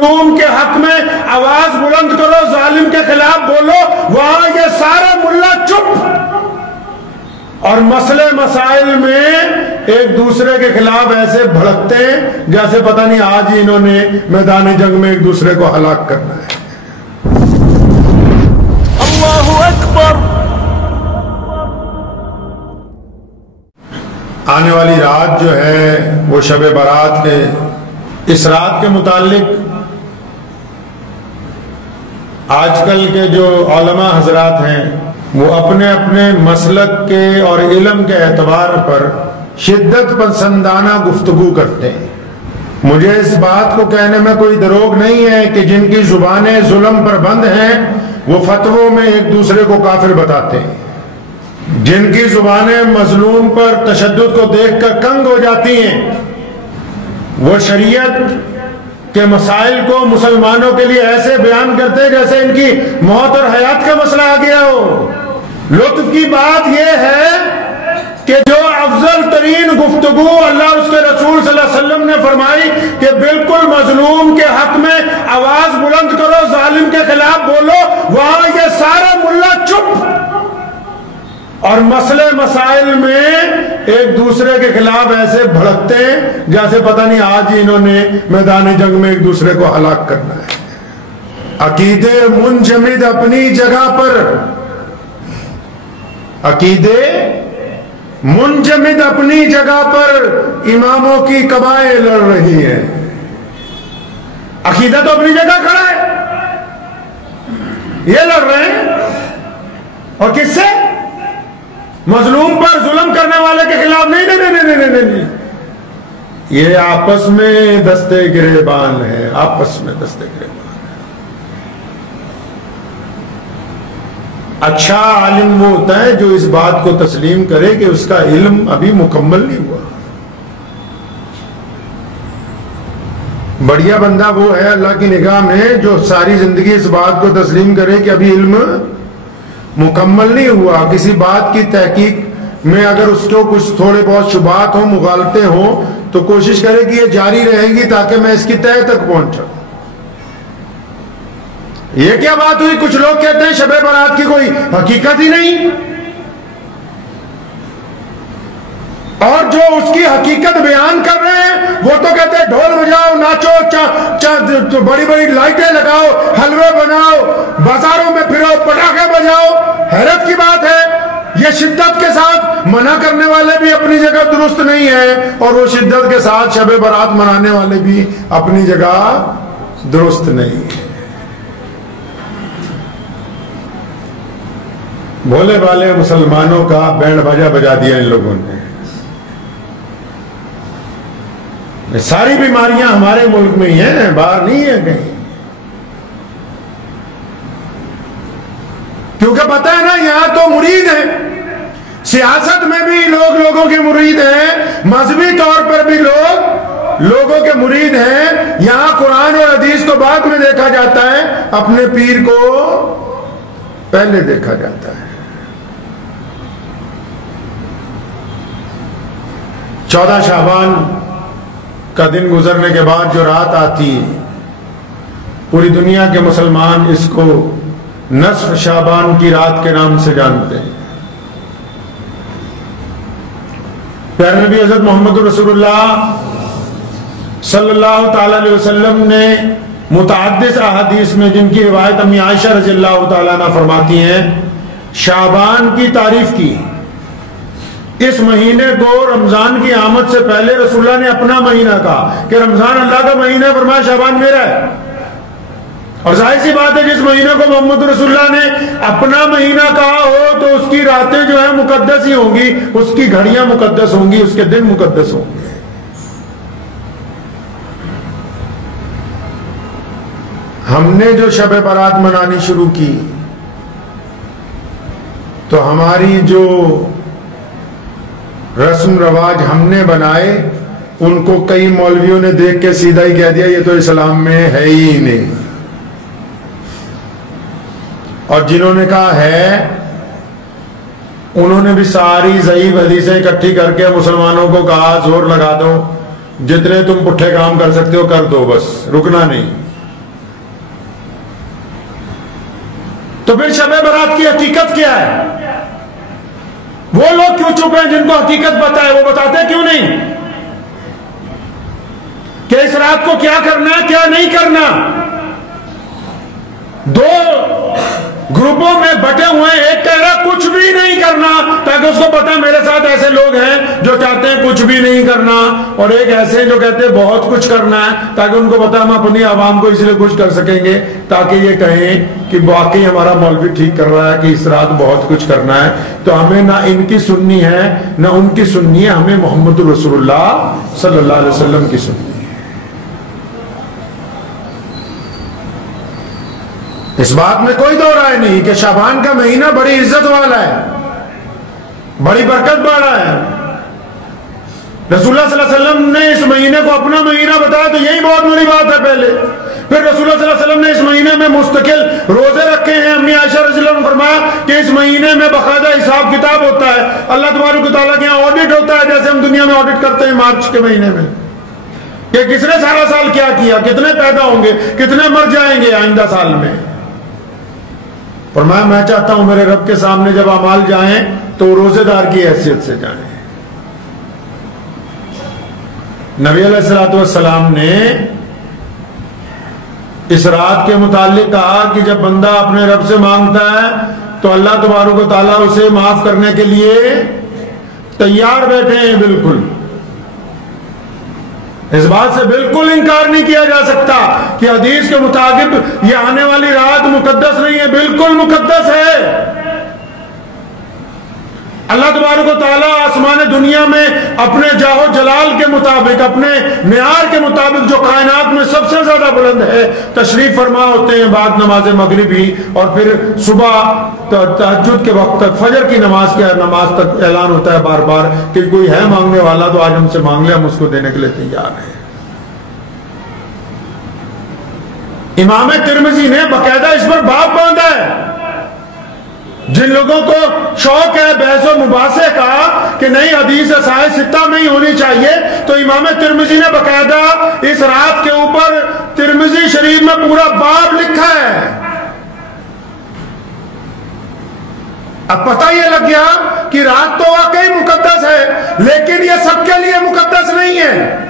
مظلوم کے حق میں آواز بلند کرو، ظالم کے خلاف بولو، وہاں یہ سارے ملا چپ، اور مسئلے مسائل میں ایک دوسرے کے خلاف ایسے بھڑکتے ہیں جیسے پتہ نہیں آج ہی انہوں نے میدان جنگ میں ایک دوسرے کو ہلاک کرنا ہے۔ اللہ اکبر۔ آنے والی رات جو ہے وہ شب برات کے، اس رات کے متعلق آج کل کے جو علماء حضرات ہیں وہ اپنے اپنے مسلک کے اور علم کے اعتبار پر شدت پسندانہ گفتگو کرتے ہیں۔ مجھے اس بات کو کہنے میں کوئی دروغ نہیں ہے کہ جن کی زبانیں ظلم پر بند ہیں وہ فتووں میں ایک دوسرے کو کافر بتاتے ہیں، جن کی زبانیں مظلوم پر تشدد کو دیکھ کر کنگ ہو جاتی ہیں وہ شریعت کے مسائل کو مسلمانوں کے لیے ایسے بیان کرتے ہیں جیسے ان کی موت اور حیات کا مسئلہ آ گیا ہو۔ لطف کی بات یہ ہے کہ جو افضل ترین گفتگو اللہ اس کے رسول صلی اللہ علیہ وسلم نے فرمائی کہ بالکل مظلوم کے حق میں آواز بلند کرو، ظالم کے خلاف بولو، وہاں یہ سارے ملا چپ، اور مسئلے مسائل میں ایک دوسرے کے خلاف ایسے بھڑکتے ہیں جیسے پتہ نہیں آج ہی انہوں نے میدان جنگ میں ایک دوسرے کو ہلاک کرنا ہے۔ عقیدے منجمد اپنی جگہ پر، عقیدے منجمد اپنی جگہ پر اماموں کی قبائیں لڑ رہی ہیں۔ عقیدہ تو اپنی جگہ کھڑا ہے، یہ لڑ رہے ہیں، اور کس سے؟ مظلوم پر ظلم کرنے والے کے خلاف نہیں نہیں نہیں نہیں نہیں نہیں، یہ آپس میں دستے گریبان ہے، آپس میں دستے گریبان ہے۔ اچھا عالم وہ ہوتا ہے جو اس بات کو تسلیم کرے کہ اس کا علم ابھی مکمل نہیں ہوا۔ بڑھیا بندہ وہ ہے اللہ کی نگاہ میں جو ساری زندگی اس بات کو تسلیم کرے کہ ابھی علم مکمل نہیں ہوا۔ کسی بات کی تحقیق میں اگر اس کو کچھ تھوڑے بہت شبہات ہوں، مغالطے ہوں، تو کوشش کرے کہ یہ جاری رہے گی تاکہ میں اس کی تہہ تک پہنچا۔ یہ کیا بات ہوئی؟ کچھ لوگ کہتے ہیں شب برات کی کوئی حقیقت ہی نہیں، اور جو اس کی حقیقت بیان کر رہے ہیں وہ تو کہتے ہیں ڈھول بجاؤ، ناچو، بڑی بڑی لائٹیں لگاؤ، حلوے بناؤ، بازاروں میں پھرو، پٹاخے بجاؤ۔ حیرت کی بات ہے، یہ شدت کے ساتھ منع کرنے والے بھی اپنی جگہ درست نہیں ہیں، اور وہ شدت کے ساتھ شب برات منانے والے بھی اپنی جگہ درست نہیں ہیں۔ بھولے بالے مسلمانوں کا بینڈ باجا بجا دیا ان لوگوں نے۔ ساری بیماریاں ہمارے ملک میں ہی ہیں، باہر نہیں ہے کہیں، کیونکہ پتہ ہے نا یہاں تو مرید ہیں، سیاست میں بھی لوگ لوگوں کے مرید ہیں، مذہبی طور پر بھی لوگ لوگوں کے مرید ہیں۔ یہاں قرآن اور حدیث کو بعد میں دیکھا جاتا ہے، اپنے پیر کو پہلے دیکھا جاتا ہے۔ 14 شعبان کا دن گزرنے کے بعد جو رات آتی، پوری دنیا کے مسلمان اس کو نصف شعبان کی رات کے نام سے جانتے ہیں۔ پیارے نبی حضرت محمد رسول اللہ صلی اللہ تعالی علیہ وسلم نے متعدد احادیث میں، جن کی روایت امی عائشہ رضی اللہ تعالیٰ عنہ فرماتی ہیں، شعبان کی تعریف کی۔ اس مہینے کو رمضان کی آمد سے پہلے رسول اللہ نے اپنا مہینہ کہا کہ رمضان اللہ کا مہینہ ہے، فرمایا شعبان میرا ہے۔ اور ظاہر سی بات ہے جس مہینے کو محمد رسول اللہ نے اپنا مہینہ کہا ہو تو اس کی راتیں جو ہیں مقدس ہی ہوں گی، اس کی گھڑیاں مقدس ہوں گی، اس کے دن مقدس ہوں گے۔ ہم نے جو شب برات منانی شروع کی تو ہماری جو رسم رواج ہم نے بنائے ان کو کئی مولویوں نے دیکھ کے سیدھا ہی کہہ دیا یہ تو اسلام میں ہے ہی نہیں، اور جنہوں نے کہا ہے انہوں نے بھی ساری ضعیف حدیثیں اکٹھی کر کے مسلمانوں کو کہا زور لگا دو، جتنے تم پٹھے کام کر سکتے ہو کر دو، بس رکنا نہیں۔ تو پھر شب برات کی حقیقت کیا ہے؟ وہ لوگ کیوں چپ ہیں جن کو حقیقت پتہ ہے؟ وہ بتاتے کیوں نہیں کہ اس رات کو کیا کرنا ہے کیا نہیں کرنا؟ دو گروپوں میں بٹے ہوئے ہیں، ایک کہہ رہا کچھ بھی نہیں کرنا تاکہ اس کو پتا میرے ساتھ ایسے لوگ ہیں جو چاہتے ہیں کچھ بھی نہیں کرنا، اور ایک ایسے جو کہتے ہیں بہت کچھ کرنا ہے تاکہ ان کو پتا ہم اپنی عوام کو اس لیے کچھ کر سکیں گے تاکہ یہ کہیں کہ واقعی ہمارا مولوی ٹھیک کر رہا ہے کہ اس رات بہت کچھ کرنا ہے۔ تو ہمیں نہ ان کی سننی ہے نہ ان کی سننی ہے، ہمیں محمد رسول اللہ صلی اللہ علیہ وسلم کی سننی ہے۔ اس بات میں کوئی دو رائے نہیں کہ شعبان کا مہینہ بڑی عزت والا ہے، بڑی برکت والا ہے۔ رسول اللہ صلی اللہ علیہ وسلم نے اس مہینے کو اپنا مہینہ بتایا تو یہی بہت بڑی بات ہے پہلے۔ پھر رسول اللہ صلی اللہ علیہ وسلم نے اس مہینے میں مستقل روزے رکھے ہیں۔ امی عائشہ رضی اللہ عنہا نے فرمایا کہ اس مہینے میں باقاعدہ حساب کتاب ہوتا ہے، اللہ تبارک و تعالیٰ کے یہاں آڈٹ ہوتا ہے، جیسے ہم دنیا میں آڈٹ کرتے ہیں مارچ کے مہینے میں کہ کس نے سارا سال کیا کیا، کتنے پیدا ہوں گے، کتنے مر جائیں گے آئندہ سال میں۔ فرمایا میں چاہتا ہوں میرے رب کے سامنے جب اعمال جائیں تو روزے دار کی حیثیت سے جائیں۔ نبی علیہ الصلوۃ والسلام نے اس رات کے متعلق کہا کہ جب بندہ اپنے رب سے مانگتا ہے تو اللہ تبارک و تعالیٰ اسے معاف کرنے کے لیے تیار بیٹھے ہیں۔ بالکل اس بات سے بالکل انکار نہیں کیا جا سکتا کہ حدیث کے مطابق یہ آنے والی رات مقدس نہیں ہے، بالکل مقدس ہے۔ اللہ تبارک و تعالیٰ آسمان دنیا میں اپنے جاہ و جلال کے مطابق، اپنے معیار کے مطابق جو کائنات میں سب سے زیادہ بلند ہے تشریف فرما ہوتے ہیں بعد نماز مغربی، اور پھر صبح تہجد کے وقت تک، فجر کی نماز تک اعلان ہوتا ہے بار بار کہ کوئی ہے مانگنے والا تو آج ہم سے مانگ لے، ہم اس کو دینے کے لیے تیار ہیں۔ امام ترمذی نے باقاعدہ اس پر باب باندھا ہے۔ جن لوگوں کو شوق ہے بحث و مباحثے کا کہ نہیں حدیث صحیح ستہ میں ہی ہونی چاہیے، تو امام ترمذی نے باقاعدہ اس رات کے اوپر ترمذی شریف میں پورا باب لکھا ہے۔ اب پتہ یہ لگ گیا کہ رات تو واقعی مقدس ہے، لیکن یہ سب کے لیے مقدس نہیں ہے۔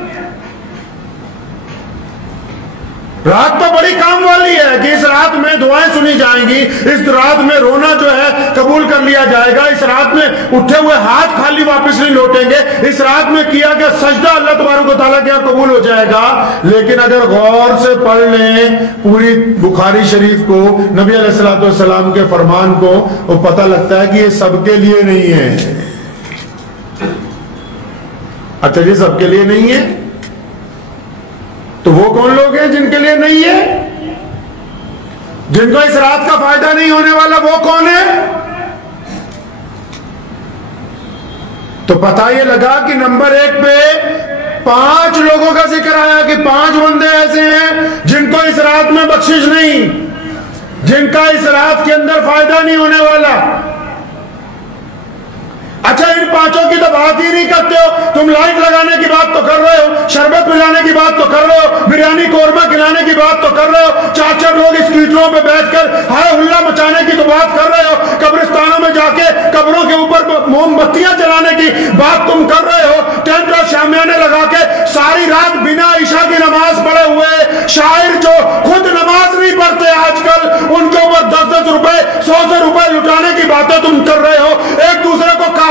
رات تو بڑی کام والی ہے کہ اس رات میں دعائیں سنی جائیں گی، اس رات میں رونا جو ہے قبول کر لیا جائے گا، اس رات میں اٹھے ہوئے ہاتھ خالی واپس نہیں لوٹیں گے، اس رات میں کیا گیا سجدہ اللہ تبارک و تعالیٰ کے یہاں قبول ہو جائے گا۔ لیکن اگر غور سے پڑھ لیں پوری بخاری شریف کو، نبی علیہ الصلوۃ والسلام کے فرمان کو، وہ پتہ لگتا ہے کہ یہ سب کے لیے نہیں ہے۔ اچھا جی سب کے لیے نہیں ہے تو وہ کون لوگ ہیں جن کے لیے نہیں ہے؟ جن کو اس رات کا فائدہ نہیں ہونے والا وہ کون ہے؟ تو پتہ یہ لگا کہ نمبر 1 پہ 5 لوگوں کا ذکر آیا کہ 5 بندے ایسے ہیں جن کو اس رات میں بخشش نہیں، جن کا اس رات کے اندر فائدہ نہیں ہونے والا۔ اچھا ان 5 کی تو بات ہی نہیں کرتے ہو، تم لائٹ لگانے کی بات تو کر رہے ہو، شربت پلانے کی بات تو کر رہے ہو، بریانی قورمہ کھلانے کی بات تو کر رہے ہو، 4 لوگ اسکوٹروں پہ بیٹھ کر ہائے ہلا مچانے کی تو بات کر رہے ہو، قبرستانوں میں جا کے قبروں کے اوپر موم بتیاں جلانے کی بات تم کر رہے ہو، ٹینٹ اور شامیانے لگا کے ساری رات بنا عشاء کی نماز پڑھے ہوئے شاعر جو خود نماز نہیں پڑھتے آج کل، ان کے اوپر 10-10 روپے 100 روپے لٹانے کی باتیں تم کر رہے ہو، ایک دوسرے کو کافر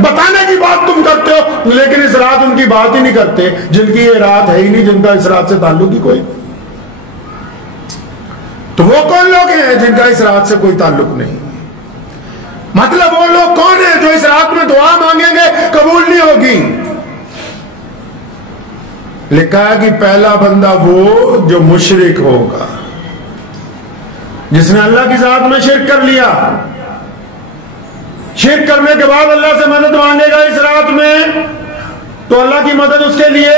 بتانے کی بات تم کرتے ہو، لیکن اس رات ان کی بات ہی نہیں کرتے جن کی یہ رات ہے ہی نہیں، جن کا اس رات سے تعلق ہی کوئی۔ تو وہ کون لوگ ہیں جن کا اس رات سے کوئی تعلق نہیں؟ مطلب وہ لوگ کون ہیں جو اس رات میں دعا مانگیں گے قبول نہیں ہوگی؟ لکھا ہے کہ پہلا بندہ وہ جو مشرک ہوگا، جس نے اللہ کی ذات میں شرک کر لیا، شرک کرنے کے بعد اللہ سے مدد مانگے گا اس رات میں تو اللہ کی مدد اس کے لیے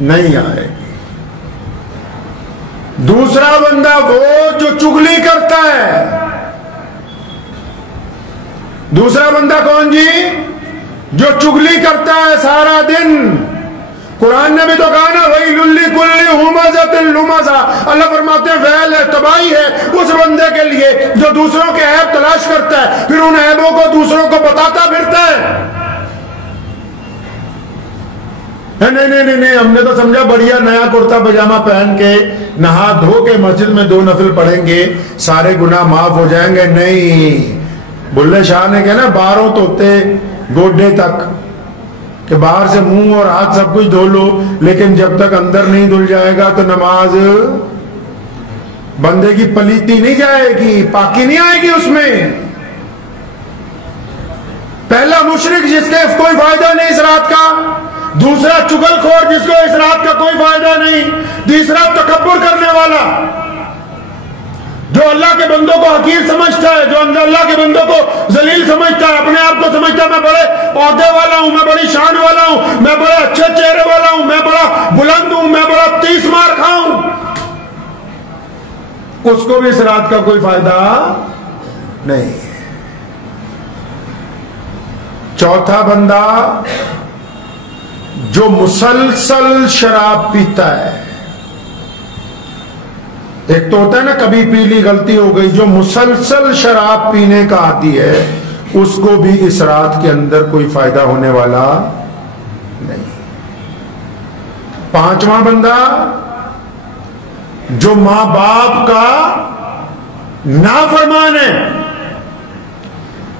نہیں آئے گی۔ دوسرا بندہ وہ جو چغلی کرتا ہے۔ دوسرا بندہ کون جی؟ جو چغلی کرتا ہے سارا دن۔ قرآن نے بھی تو کہا نا وَيْلٌ لِّكُلِّ هُمَزَةٍ لُمَزَةٍ، اللہ فرماتے ہیں ویل ہے، تباہی ہے اس بندے کے لیے جو دوسروں کے عیب تلاش کرتا ہے پھر ان عیبوں کو دوسروں کو بتاتا پھرتا ہے۔ نہیں، ہم نے تو سمجھا بڑھیا نیا کرتا پاجامہ پہن کے نہا دھو کے مسجد میں 2 نفل پڑھیں گے سارے گناہ معاف ہو جائیں گے۔ نہیں، بلے شاہ نے کہا نا 12 توتے گوڈے تک، کہ باہر سے منہ اور ہاتھ سب کچھ دھو لو لیکن جب تک اندر نہیں دھل جائے گا تو نماز بندے کی پلیتی نہیں جائے گی، پاکی نہیں آئے گی اس میں۔ پہلا مشرک جس کے کوئی فائدہ نہیں اس رات کا، دوسرا چغل خور جس کو اس رات کا کوئی فائدہ نہیں، تیسرا تکبر کرنے والا جو اللہ کے بندوں کو حقیر سمجھتا ہے، جو اللہ کے بندوں کو ذلیل سمجھتا ہے، اپنے آپ کو سمجھتا ہے میں بڑے عہدے والا ہوں، میں بڑی شان والا ہوں، میں بڑے اچھے چہرے والا ہوں، میں بڑا بلند ہوں، میں بڑا 30 مار کھاؤں، اس کو بھی اس رات کا کوئی فائدہ نہیں۔ چوتھا بندہ جو مسلسل شراب پیتا ہے، ایک تو ہوتا ہے نا کبھی پی لی غلطی ہو گئی، جو مسلسل شراب پینے کا عادی ہے اس کو بھی اس رات کے اندر کوئی فائدہ ہونے والا نہیں۔ پانچواں بندہ جو ماں باپ کا نافرمان ہے،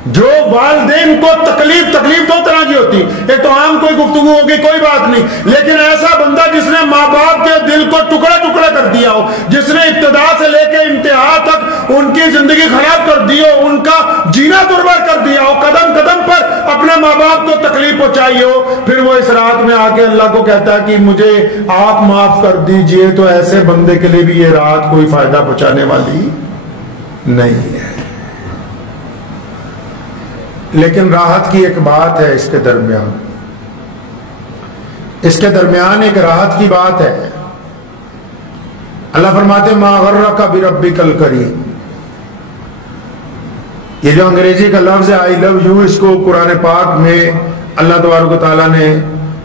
جو والدین کو تکلیف 2 طرح کی ہوتی، ایک تو عام کوئی گفتگو ہوگی کوئی بات نہیں، لیکن ایسا بندہ جس نے ماں باپ کے دل کو ٹکڑے ٹکڑے کر دیا ہو، جس نے ابتدا سے لے کے انتہا تک ان کی زندگی خراب کر دی ہو، ان کا جینا دشوار کر دیا ہو، قدم قدم پر اپنے ماں باپ کو تکلیف پہنچائی ہو، پھر وہ اس رات میں آ کے اللہ کو کہتا ہے کہ مجھے آپ معاف کر دیجئے، تو ایسے بندے کے لیے بھی یہ رات کوئی فائدہ پہنچانے والی نہیں ہے۔ لیکن راحت کی ایک بات ہے اس کے درمیان ایک راحت کی بات ہے۔ اللہ فرماتے ما غرک بربک الکریم، یہ جو انگریزی کا لفظ ہے آئی لو یو، اس کو قرآن پاک میں اللہ تبارک و تعالیٰ نے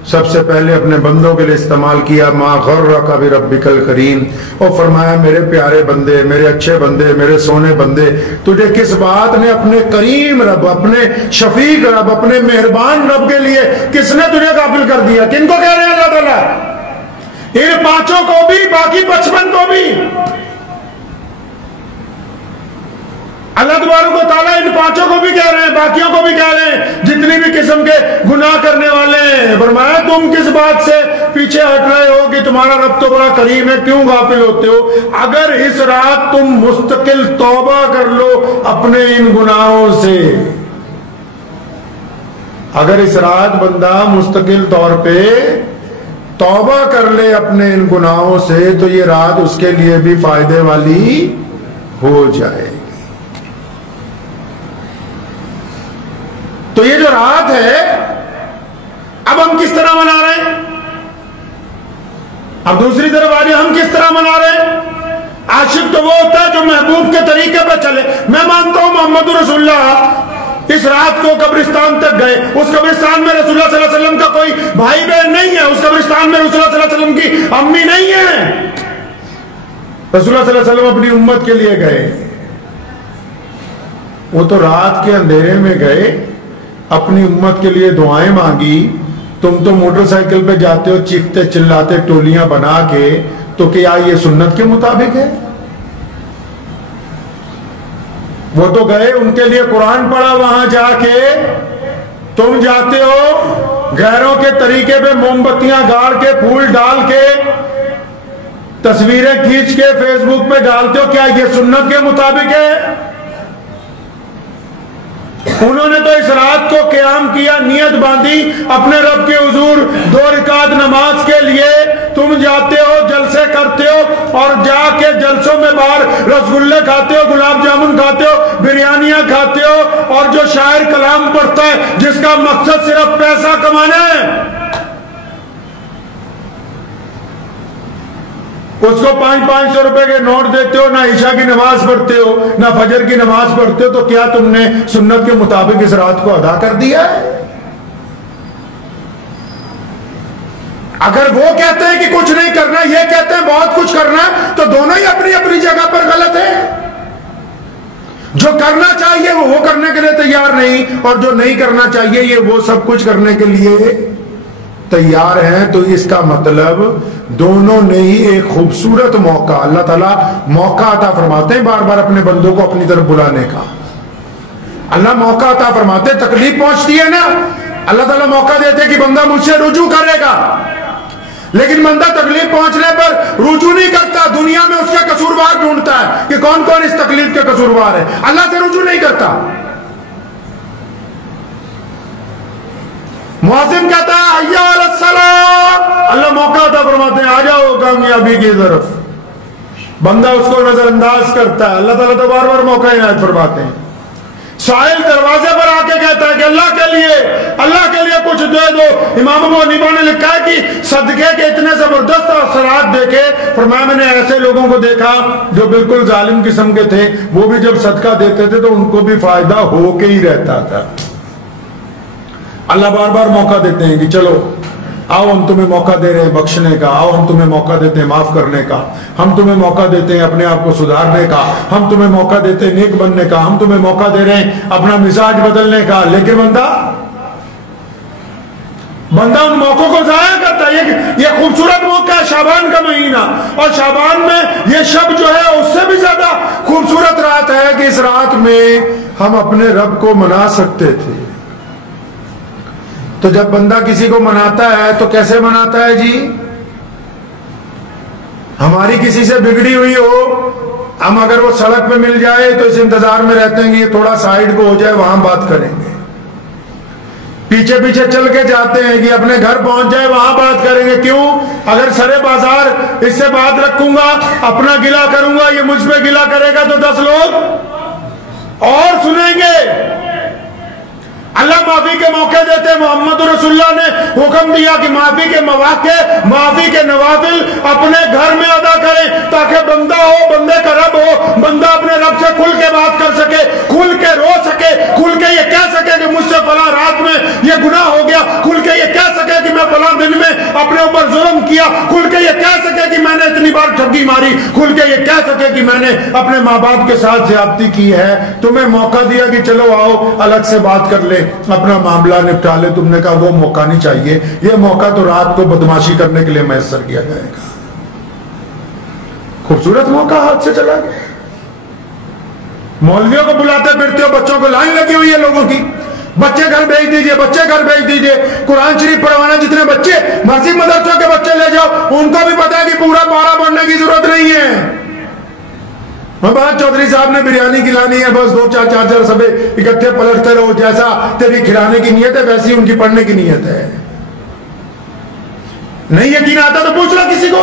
سب سے پہلے اپنے بندوں کے لیے استعمال کیا، ما غرک بربک الکریم، اور فرمایا میرے پیارے بندے، میرے اچھے بندے، میرے سونے بندے، تجھے کس بات نے اپنے کریم رب، اپنے شفیق رب، اپنے مہربان رب کے لیے کس نے تجھے قابل کر دیا؟ کن کو کہہ رہے ہیں اللہ تعالیٰ؟ ان 5 کو بھی، باقی 55 کو بھی۔ اللہ تبارک و تعالیٰ ان 5 کو بھی کہہ رہے ہیں، باقیوں کو بھی کہہ رہے ہیں، جتنی بھی قسم کے گناہ کرنے والے ہیں، فرمایا تم کس بات سے پیچھے ہٹ رہے ہو کہ تمہارا رب تو بڑا کریم ہے، کیوں غافل ہوتے ہو؟ اگر اس رات تم مستقل توبہ کر لو اپنے ان گناہوں سے، اگر اس رات بندہ مستقل طور پہ توبہ کر لے اپنے ان گناہوں سے، تو یہ رات اس کے لیے بھی فائدے والی ہو جائے۔ تو یہ جو رات ہے اب ہم کس طرح منا رہے ہیں؟ اب دوسری طرف آ جائے، ہم کس طرح منا رہے ہیں؟ عاشق تو وہ ہوتا ہے جو محبوب کے طریقے پہ چلے۔ میں مانتا ہوں محمد رسول اللہ اس رات کو قبرستان تک گئے، اس قبرستان میں رسول اللہ صلی اللہ علیہ وسلم کا کوئی بھائی بہن نہیں ہے، اس قبرستان میں رسول اللہ صلی اللہ علیہ وسلم کی امی نہیں ہے، رسول اللہ صلی اللہ علیہ وسلم اپنی امت کے لیے گئے۔ وہ تو رات کے اندھیرے میں گئے، اپنی امت کے لیے دعائیں مانگی۔ تم تو موٹر سائیکل پہ جاتے ہو چیختے چلاتے ٹولیاں بنا کے، تو کیا یہ سنت کے مطابق ہے؟ وہ تو گئے، ان کے لیے قرآن پڑھا وہاں جا کے۔ تم جاتے ہو غیروں کے طریقے پہ موم بتیاں گاڑ کے، پھول ڈال کے، تصویریں کھینچ کے فیس بک پہ ڈالتے ہو، کیا یہ سنت کے مطابق ہے؟ انہوں نے تو اس رات کو قیام کیا، نیت باندھی اپنے رب کے حضور 2 رکعت نماز کے لیے۔ تم جاتے ہو، جلسے کرتے ہو، اور جا کے جلسوں میں باہر رسگلے کھاتے ہو، گلاب جامن کھاتے ہو، بریانیاں کھاتے ہو، اور جو شاعر کلام پڑھتا ہے جس کا مقصد صرف پیسہ کمانا ہے، اس کو 500 روپے کے نوٹ دیتے ہو، نہ عشاء کی نماز پڑھتے ہو، نہ فجر کی نماز پڑھتے ہو، تو کیا تم نے سنت کے مطابق اس رات کو ادا کر دیا ہے؟ اگر وہ کہتے ہیں کہ کچھ نہیں کرنا، یہ کہتے ہیں بہت کچھ کرنا ہے، تو تو دونوں ہی اپنی اپنی جگہ پر غلط ہیں. جو کرنا چاہیے وہ کرنے کے لیے تیار نہیں، اور جو نہیں کرنا چاہیے یہ وہ سب کچھ کرنے کے لیے تیار ہیں. تو اس کا مطلب دونوں نے ہی ایک خوبصورت موقع، اللہ تعالیٰ موقع عطا فرماتے ہیں بار بار اپنے بندوں کو اپنی طرف بلانے کا. اللہ موقع عطا فرماتے ہیں، تکلیف پہنچتی ہے نا، اللہ تعالیٰ موقع دیتے ہیں کہ بندہ مجھ سے رجوع کرے گا، لیکن بندہ تکلیف پہنچنے پر رجوع نہیں کرتا، دنیا میں اس کے قصوروار ڈھونڈتا ہے کہ کون کون اس تکلیف کے قصوروار ہے، اللہ سے رجوع نہیں کرتا. مؤذن کہتا ہے حی علی الصلاۃ، اللہ موقع عطا فرماتے ہیں آ جاؤ کامیابی کی طرف، بندہ اس کو نظر انداز کرتا ہے، اللہ تعالیٰ تو بار بار موقع عنایت فرماتے ہیں. سائل دروازے پر آ کے کہتا ہے کہ اللہ کے لیے کچھ دے دو. امام ابو حنیفہ نے لکھا ہے کہ صدقے کے اتنے زبردست اثرات دیکھے، فرمایا میں نے ایسے لوگوں کو دیکھا جو بالکل ظالم قسم کے تھے، وہ بھی جب صدقہ دیتے تھے تو ان کو بھی فائدہ ہو کے ہی رہتا تھا. اللہ بار بار موقع دیتے ہیں کہ چلو آؤ ہم تمہیں موقع دے رہے ہیں بخشنے کا، آؤ ہم تمہیں موقع دیتے ہیں معاف کرنے کا، ہم تمہیں موقع دیتے ہیں اپنے آپ کو سدھارنے کا، ہم تمہیں موقع دیتے ہیں نیک بننے کا، ہم تمہیں موقع دے رہے ہیں اپنا مزاج بدلنے کا. لیکن بندہ ان موقعوں کو ضائع کرتا ہے. یہ خوبصورت موقع ہے شعبان کا مہینہ، اور شعبان میں یہ شب جو ہے اس سے بھی زیادہ خوبصورت رات ہے کہ اس رات میں ہم اپنے رب کو منا سکتے تھے. تو جب بندہ کسی کو مناتا ہے تو کیسے مناتا ہے جی؟ ہماری کسی سے بگڑی ہوئی ہو، ہم اگر وہ سڑک پہ مل جائے تو اس انتظار میں رہتے ہیں کہ یہ تھوڑا سائیڈ کو ہو جائے وہاں بات کریں گے. پیچھے پیچھے چل کے جاتے ہیں کہ اپنے گھر پہنچ جائے وہاں بات کریں گے. کیوں؟ اگر سرے بازار اس سے بات رکھوں گا، اپنا گلہ کروں گا، یہ مجھ پہ گلہ کرے گا تو 10 لوگ اور سنیں گے. اللہ معافی کے موقع دیتے، محمد رسول اللہ نے حکم دیا کہ معافی کے مواقع، معافی کے نوافل اپنے گھر میں ادا کریں تاکہ بندہ ہو، بندے کا رب ہو، بندہ اپنے رب سے کھل کے بات کر سکے، کھل کے رو سکے، کھل کے یہ کہہ سکے کہ مجھ سے فلاں رات میں یہ گناہ ہو گیا، کھل کے یہ کہہ سکے کہ میں فلاں دن میں اپنے اوپر ظلم کیا، کھل کے یہ کہہ سکے کہ میں نے اتنی بار ٹھگی ماری، کھل کے یہ کہہ سکے کہ میں نے اپنے ماں باپ کے ساتھ زیادتی کی ہے. تمہیں موقع دیا کہ چلو آؤ الگ سے بات کر لے، اپنا معاملہ نپٹا لے. تم نے کہا وہ موقع نہیں چاہیے، یہ موقع تو رات کو بدماشی کرنے کے لیے میسر کیا جائے گا. خوبصورت موقع ہاتھ سے چلا گیا. مولویوں کو بلاتے پھرتے ہو، بچوں کو لائن لگی ہوئی ہے لوگوں کی، بچے گھر بھیج دیجئے، بچے گھر بھیج دیجئے. قرآن شریف پڑھوانا جتنے بچے مرضی مدرسوں کے بچے لے جاؤ، ان کو بھی پتا ہے کہ پورا پارا پڑھنے کی ضرورت نہیں ہے. بات چودھری صاحب نے بریانی کھلانی ہے، بس 2-4 سبے اکٹھے پلٹتے رہو، جیسا تیری کھلانے کی نیت ہے ویسی ان کی پڑھنے کی نیت ہے. نہیں یقین آتا تو پوچھ لو کسی کو.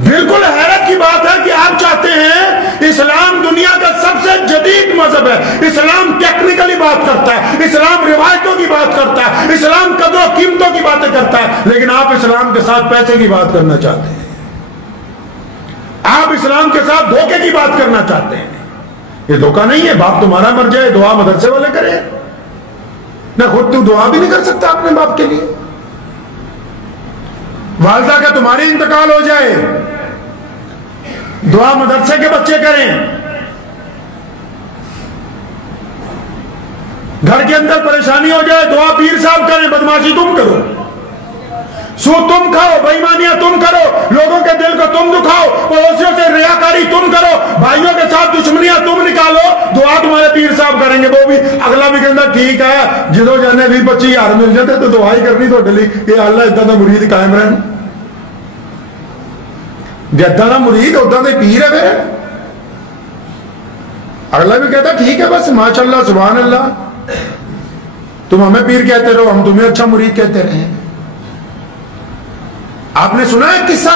بالکل حیرت کی بات ہے کہ آپ چاہتے ہیں اسلام دنیا کا سب سے جدید مذہب ہے، اسلام ٹیکنیکلی بات کرتا ہے، اسلام روایتوں کی بات کرتا ہے، اسلام قدر و قیمتوں کی باتیں کرتا ہے، لیکن آپ اسلام کے ساتھ پیسے کی بات کرنا چاہتے ہیں، آپ اسلام کے ساتھ دھوکے کی بات کرنا چاہتے ہیں. یہ دھوکہ نہیں ہے. باپ تمہارا مر جائے دعا مدرسے والے کرے، نہ خود تو دعا بھی نہیں کر سکتا اپنے باپ کے لیے. والدہ کا تمہاری انتقال ہو جائے دعا مدرسے کے بچے کریں. گھر کے اندر پریشانی ہو جائے دعا پیر صاحب کریں، بدماشی تم کرو، سود تم کھاؤ، بے ایمانیاں تم کرو، لوگوں کے دل کو تم دکھاؤ، پڑوسیوں سے ریاکاری تم کرو، بھائیوں کے ساتھ دشمنیاں تم نکالو، دعا تمہارے پیر صاحب کریں گے. وہ بھی اگلا بھی کہتا ٹھیک ہے جدو جانے 20-25 مل جاتے تو دعا ہی کرنی تو ڈلی کہ اللہ ادھا دا مرید قائم رہن، جدہ دا مرید ادھا دا پیر ہے. پھر اگلا بھی کہتا ٹھیک ہے بس ماشاءاللہ سبحان اللہ، تم ہمیں پیر کہتے رہو ہم تمہیں اچھا مرید کہتے رہے. آپ نے سنا ہے قصہ؟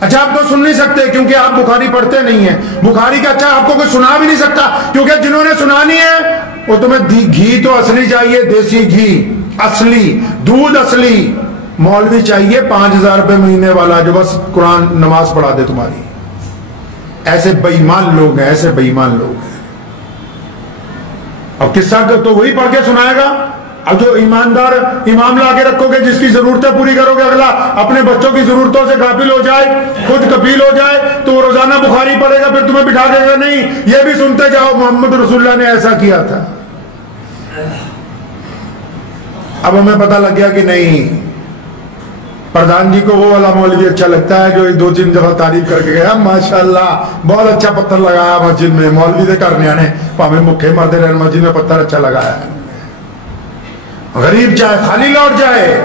اچھا آپ تو سن نہیں سکتے کیونکہ آپ بخاری پڑھتے نہیں ہیں. بخاری کا اچھا آپ کو کوئی سنا بھی نہیں سکتا کیونکہ جنہوں نے سنانی ہے وہ تمہیں گھی تو اصلی چاہیے، دیسی گھی اصلی، دودھ اصلی. مولوی چاہیے 5000 روپے مہینے والا جو بس قرآن نماز پڑھا دے تمہاری. ایسے بے ایمان لوگ ہیں، ایسے بے ایمان لوگ ہیں. اور قصہ تو وہی پڑھ کے سنائے گا اب جو ایماندار امام لا کے رکھو گے، جس کی ضرورتیں پوری کرو گے، اگلا اپنے بچوں کی ضرورتوں سے غافل ہو جائے، خود کفیل ہو جائے، تو وہ روزانہ بخاری پڑھے گا، پھر تمہیں بٹھا دے گا نہیں یہ بھی سنتے جاؤ محمد رسول اللہ نے ایسا کیا تھا۔ اب ہمیں پتہ لگ گیا کہ نہیں، پردھان جی کو وہ والا مولوی اچھا لگتا ہے جو 2-3 دفعہ تعریف کر کے گیا، ماشاءاللہ بہت اچھا پتھر لگایا مسجد میں، مولوی دے کرنے آنے پاویں مکھے مردے رہن مسجد میں پتھر اچھا لگایا ہے۔ غریب چاہے خالی لوٹ جائے،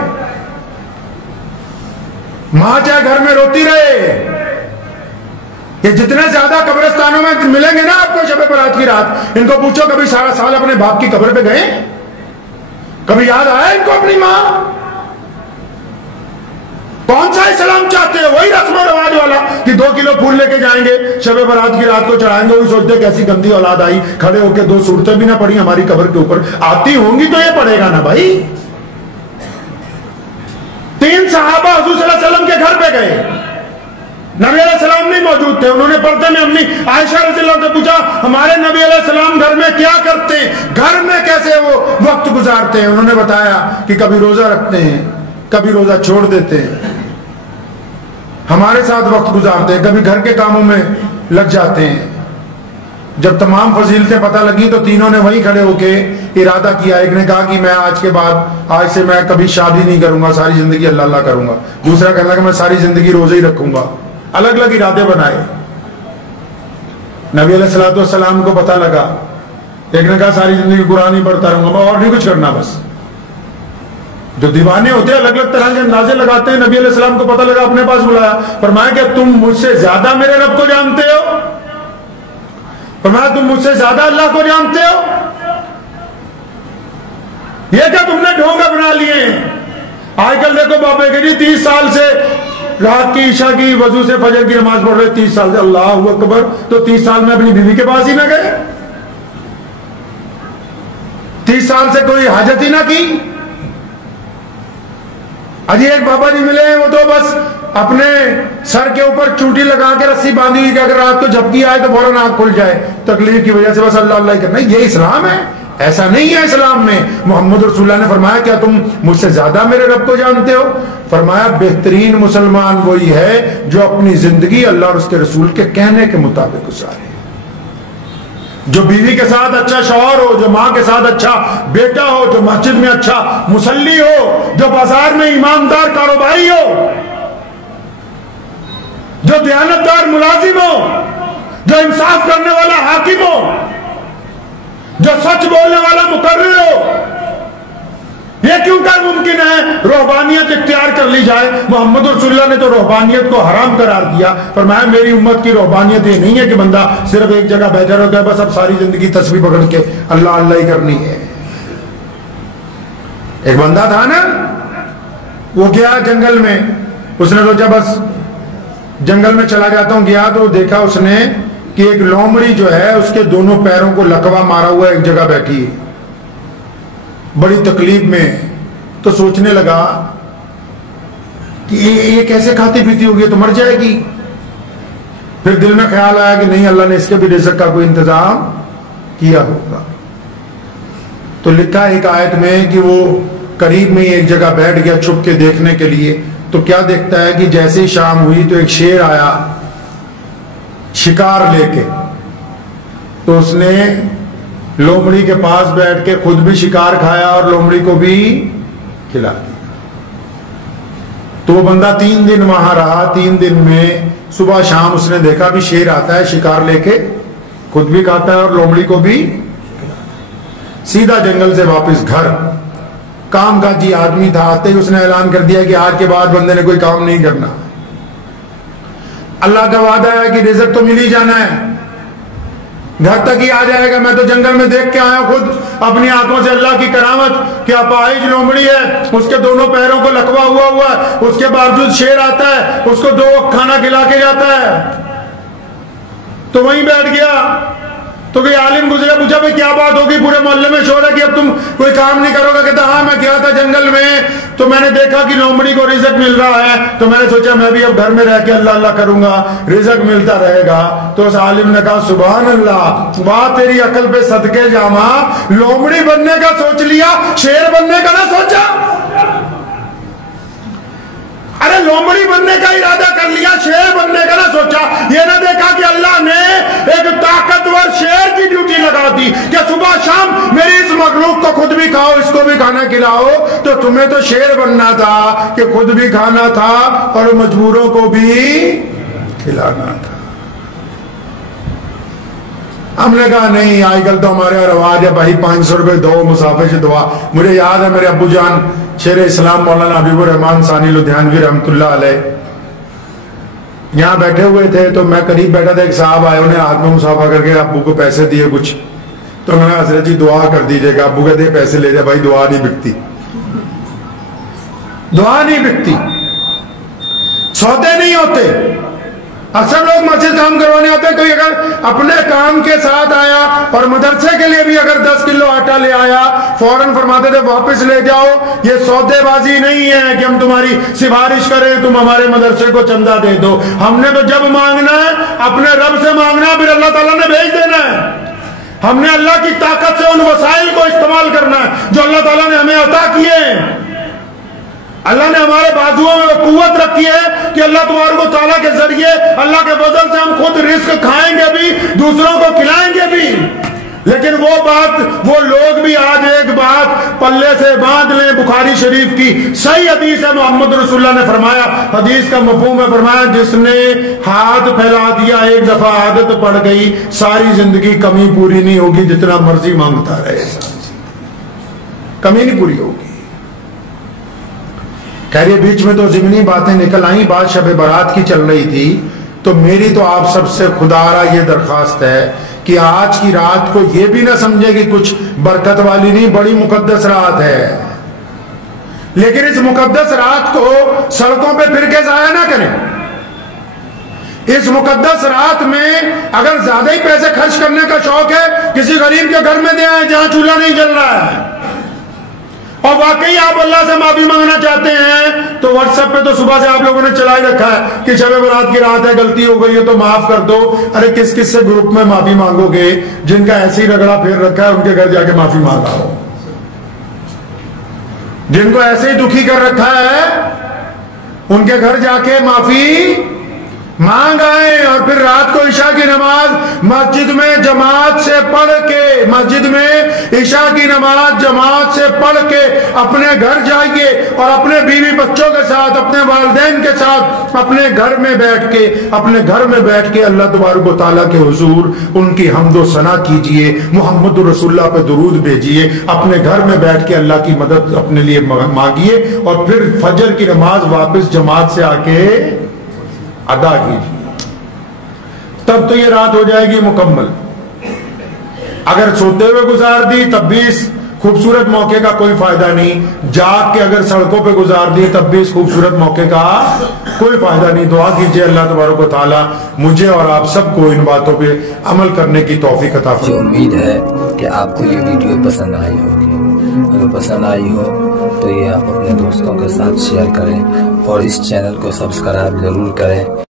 ماں چاہے گھر میں روتی رہے، یہ جتنے زیادہ قبرستانوں میں ملیں گے نا آپ کو شب برات کی رات، ان کو پوچھو کبھی سارا سال اپنے باپ کی قبر پہ گئے؟ کبھی یاد آیا ان کو اپنی ماں؟ کون سا اسلام چاہتے ہیں؟ وہی رسم و رواج والا کہ 2 کلو پھول لے کے جائیں گے شب برات کی رات کو چڑھائیں گے، وہی سوچتے کیسی گندی اولاد آئی، کھڑے ہو کے 2 صورتیں بھی نہ پڑھی ہماری قبر کے اوپر، آتی ہوں گی تو یہ پڑھے گا نا بھائی۔ 3 صحابہ حضور صلی اللہ علیہ وسلم کے گھر پہ گئے، نبی علیہ السلام نہیں موجود تھے، انہوں نے پردے میں امی عائشہ رضی اللہ عنہ سے پوچھا ہمارے نبی علیہ السلام گھر میں کیا کرتے ہیں، گھر میں کیسے وہ وقت گزارتے ہیں؟ انہوں نے بتایا کہ کبھی روزہ رکھتے ہیں، کبھی روزہ چھوڑ دیتے ہیں، ہمارے ساتھ وقت گزارتے ہیں، کبھی گھر کے کاموں میں لگ جاتے ہیں۔ جب تمام فضیلتیں پتہ لگی تو تینوں نے وہیں کھڑے ہو کے ارادہ کیا، ایک نے کہا کہ میں آج سے میں کبھی شادی نہیں کروں گا، ساری زندگی اللہ اللہ کروں گا، دوسرا کہنے لگا میں ساری زندگی روزے ہی رکھوں گا، الگ الگ ارادے بنائے۔ نبی علیہ السلام کو پتہ لگا، ایک نے کہا ساری زندگی قرآن ہی پڑھتا رہوں گا، میں اور نہیں کچھ کرنا، بس جو دیوانے ہوتے ہیں الگ الگ طرح کے اندازے لگاتے ہیں۔ نبی علیہ السلام کو پتہ لگا، اپنے پاس بلایا، فرمایا کہ تم مجھ سے زیادہ میرے رب کو جانتے ہو؟ فرمایا تم مجھ سے زیادہ اللہ کو جانتے ہو؟ یہ کیا تم نے ڈھونگے بنا لیے؟ آج کل دیکھو بابے کے جی 30 سال سے رات کی عشاء کی وضو سے فجر کی نماز پڑھ رہے، 30 سال سے اللہ اکبر، تو 30 سال میں اپنی بیوی کے پاس ہی نہ گئے، 30 سال سے کوئی حاجت ہی نہ کی۔ اجی ایک بابا جی ملے ہیں، وہ تو بس اپنے سر کے اوپر چونٹی لگا کے رسی باندھی ہوئی کہ اگر رات کو جھپکی آئے تو فوراً آنکھ کھل جائے، تکلیف کی وجہ سے بس اللہ اللہ ہی کرنا۔ یہ اسلام ہے؟ ایسا نہیں ہے اسلام میں۔ محمد رسول اللہ نے فرمایا کیا تم مجھ سے زیادہ میرے رب کو جانتے ہو؟ فرمایا بہترین مسلمان وہی ہے جو اپنی زندگی اللہ اور اس کے رسول کے کہنے کے مطابق گزارے، جو بیوی کے ساتھ اچھا شوہر ہو، جو ماں کے ساتھ اچھا بیٹا ہو، جو مسجد میں اچھا مصلی ہو، جو بازار میں ایماندار کاروباری ہو، جو دیانتدار ملازم ہو، جو انصاف کرنے والا حاکم ہو، جو سچ بولنے والا مقرر ہو۔ یہ کیوں کر ممکن ہے روحانیت اختیار کر لی جائے؟ محمد رسول اللہ نے تو روحانیت کو حرام قرار دیا، فرمایا میری امت کی روحانیت یہ نہیں ہے کہ بندہ صرف ایک جگہ بیٹھا رہتا ہے بس اب ساری زندگی تسبیح پکڑ کے اللہ اللہ ہی کرنی ہے۔ ایک بندہ تھا نا، وہ گیا جنگل میں، اس نے سوچا بس جنگل میں چلا جاتا ہوں، گیا تو دیکھا اس نے کہ ایک لومڑی جو ہے اس کے دونوں پیروں کو لکوا مارا ہوا ایک جگہ بیٹھی ہے، بڑی تکلیف میں، تو سوچنے لگا کہ یہ کیسے کھاتی پیتی ہوگی، تو مر جائے گی۔ پھر دل میں خیال آیا کہ نہیں اللہ نے اس کے بھی رزق کا کوئی انتظام کیا ہوگا، تو لکھا ایک آیت میں کہ وہ قریب میں ہی ایک جگہ بیٹھ گیا چھپ کے دیکھنے کے لیے، تو کیا دیکھتا ہے کہ جیسے ہی شام ہوئی تو ایک شیر آیا شکار لے کے، تو اس نے لومڑی کے پاس بیٹھ کے خود بھی شکار کھایا اور لومڑی کو بھی کھلا دیا۔ تو وہ بندہ 3 دن وہاں رہا، 3 دن میں صبح شام اس نے دیکھا بھی شیر آتا ہے شکار لے کے، خود بھی کھاتا ہے اور لومڑی کو بھی کھلاتا ہے۔ سیدھا جنگل سے واپس گھر، کام کاجی آدمی تھا، آتے ہی اس نے اعلان کر دیا کہ آج کے بعد بندے نے کوئی کام نہیں کرنا، اللہ کا وعدہ ہے کہ رزق تو مل ہی جانا ہے، گھر تک ہی آ جائے گا۔ میں تو جنگل میں دیکھ کے آیا خود اپنی آنکھوں سے اللہ کی کرامت کہ اپاہج لومڑی ہے، اس کے دونوں پیروں کو لکوا ہوا ہے، اس کے باوجود شیر آتا ہے، اس کو 2 وقت کھانا کھلا کے جاتا ہے۔ تو وہیں بیٹھ گیا، تو کوئی عالم گزرا, پوچھا بھائی کیا بات ہوگی, پورے محلے میں شور ہے کہ اب تم کوئی کام نہیں کرو گا. کہتا ہاں میں گیا تھا جنگل میں تو میں نے دیکھا کہ لومڑی کو رزق مل رہا ہے, تو میں نے سوچا میں بھی اب گھر میں رہ کے اللہ اللہ کروں گا, رزق ملتا رہے گا. تو اس عالم نے کہا سبحان اللہ, واہ تیری عقل پہ صدقے جاواں, لومڑی بننے کا سوچ لیا, شیر بننے کا نہ سوچا. ارے لومڑی بننے کا ارادہ کر لیا, شیر بننے کا نہ سوچا. یہ نہ دیکھا کہ اللہ نے ایک طاقتور شیر کی ڈیوٹی لگا دی کہ صبح شام میری اس مخلوق کو خود بھی کھاؤ, اس کو بھی کھانا کھلاؤ. تو تمہیں تو شیر بننا تھا کہ خود بھی کھانا تھا اور مجبوروں کو بھی کھلانا تھا. ہم نے کہا نہیں, آج کل تو ہمارے رواج ہے بھائی 500 روپے دو, مسافر سے دعا. مجھے یاد ہے میرے ابو جان شیر اسلام مولانا حبیب الرحمان ثانی لدھیانوی رحمۃ اللہ علیہ یہاں بیٹھے ہوئے تھے, تو میں قریب بیٹھا تھا, ایک صاحب آئے, انہیں ہاتھ میں مسافہ کر کے ابو کو پیسے دیے کچھ, تو میں نے حضرت جی دعا کر دیجیے گا. ابو کہتے پیسے لے جائے. بھائی دعا نہیں بکتی, دعا نہیں بکتی, سودے نہیں ہوتے. اکثر لوگ مسجد کام کروانے آتے ہیں, کوئی اگر اپنے کام کے ساتھ آیا اور مدرسے کے لیے بھی اگر 10 کلو آٹا لے آیا, فوراً فرماتے تھے واپس لے جاؤ. یہ سودے بازی نہیں ہے کہ ہم تمہاری سفارش کریں, تم ہمارے مدرسے کو چندہ دے دو. ہم نے تو جب مانگنا ہے اپنے رب سے مانگنا ہے, پھر اللہ تعالیٰ نے بھیج دینا ہے. ہم نے اللہ کی طاقت سے ان وسائل کو استعمال کرنا ہے جو اللہ تعالیٰ نے ہمیں عطا کیے ہیں. اللہ نے ہمارے بازوؤں میں وہ قوت رکھی ہے کہ اللہ تبارک و تعالیٰ کے ذریعے اللہ کے فضل سے ہم خود رزق کھائیں گے بھی, دوسروں کو کھلائیں گے بھی. لیکن وہ بات, وہ لوگ بھی آج ایک بات پلے سے باندھ لیں. بخاری شریف کی صحیح حدیث ہے, محمد رسول اللہ نے فرمایا, حدیث کا مفہوم ہے, فرمایا جس نے ہاتھ پھیلا دیا ایک دفعہ عادت پڑ گئی, ساری زندگی کمی پوری نہیں ہوگی, جتنا مرضی مانگتا رہے کمی نہیں پوری ہوگی. کہہ رہے بیچ میں تو ضمنی باتیں نکل آئیں, بات شب برات کی چل رہی تھی, تو میری تو آپ سب سے خدارا یہ درخواست ہے کہ آج کی رات کو یہ بھی نہ سمجھے کہ کچھ برکت والی نہیں, بڑی مقدس رات ہے. لیکن اس مقدس رات کو سڑکوں پہ پھر کے ضائع نہ کریں. اس مقدس رات میں اگر زیادہ ہی پیسے خرچ کرنے کا شوق ہے, کسی غریب کے گھر میں دے آئیں جہاں چولہا نہیں جل رہا ہے, اور واقعی آپ اللہ سے معافی مانگنا چاہتے ہیں, تو واٹس ایپ پہ تو صبح سے آپ لوگوں نے چلا ہی رکھا ہے کہ شب برات کی رات ہے, غلطی ہو گئی ہے تو معاف کر دو. ارے کس کس سے گروپ میں معافی مانگو گے؟ جن کا ایسی رگڑا پھیر رکھا ہے ان کے گھر جا کے معافی مانگا ہو. جن کو ایسے ہی دکھی کر رکھا ہے ان کے گھر جا کے معافی مانگ آئے, اور پھر رات کو عشاء کی نماز مسجد میں جماعت سے پڑھ کے, مسجد میں عشاء کی نماز جماعت سے پڑھ کے اپنے گھر جائیے, اور اپنے بیوی بچوں کے ساتھ, اپنے والدین کے ساتھ اپنے گھر میں بیٹھ کے اللہ تبارک و تعالیٰ کے حضور ان کی حمد و ثنا کیجئے, محمد رسول اللہ پہ درود بھیجیے, اپنے گھر میں بیٹھ کے اللہ کی مدد اپنے لیے مانگیے, اور پھر فجر کی نماز واپس جماعت سے آ کے ادا کیجیے. تب تو یہ رات ہو جائے گی مکمل. اگر سوتے ہوئے گزار دی تب بھی اس خوبصورت موقع کا کوئی فائدہ نہیں, جاگ کے اگر سڑکوں پہ گزار دی تب بھی اس خوبصورت موقع کا کوئی فائدہ نہیں. دعا کیجئے اللہ تبارک و تعالی مجھے اور آپ سب کو ان باتوں پہ عمل کرنے کی توفیق عطا فرمائے. امید ہے کہ آپ کو یہ ویڈیو پسند آئی ہوگی. اگر پسند آئی ہو تو یہ آپ اپنے دوستوں کے ساتھ شیئر کریں, اور اس چینل کو سبسکرائب ضرور کریں.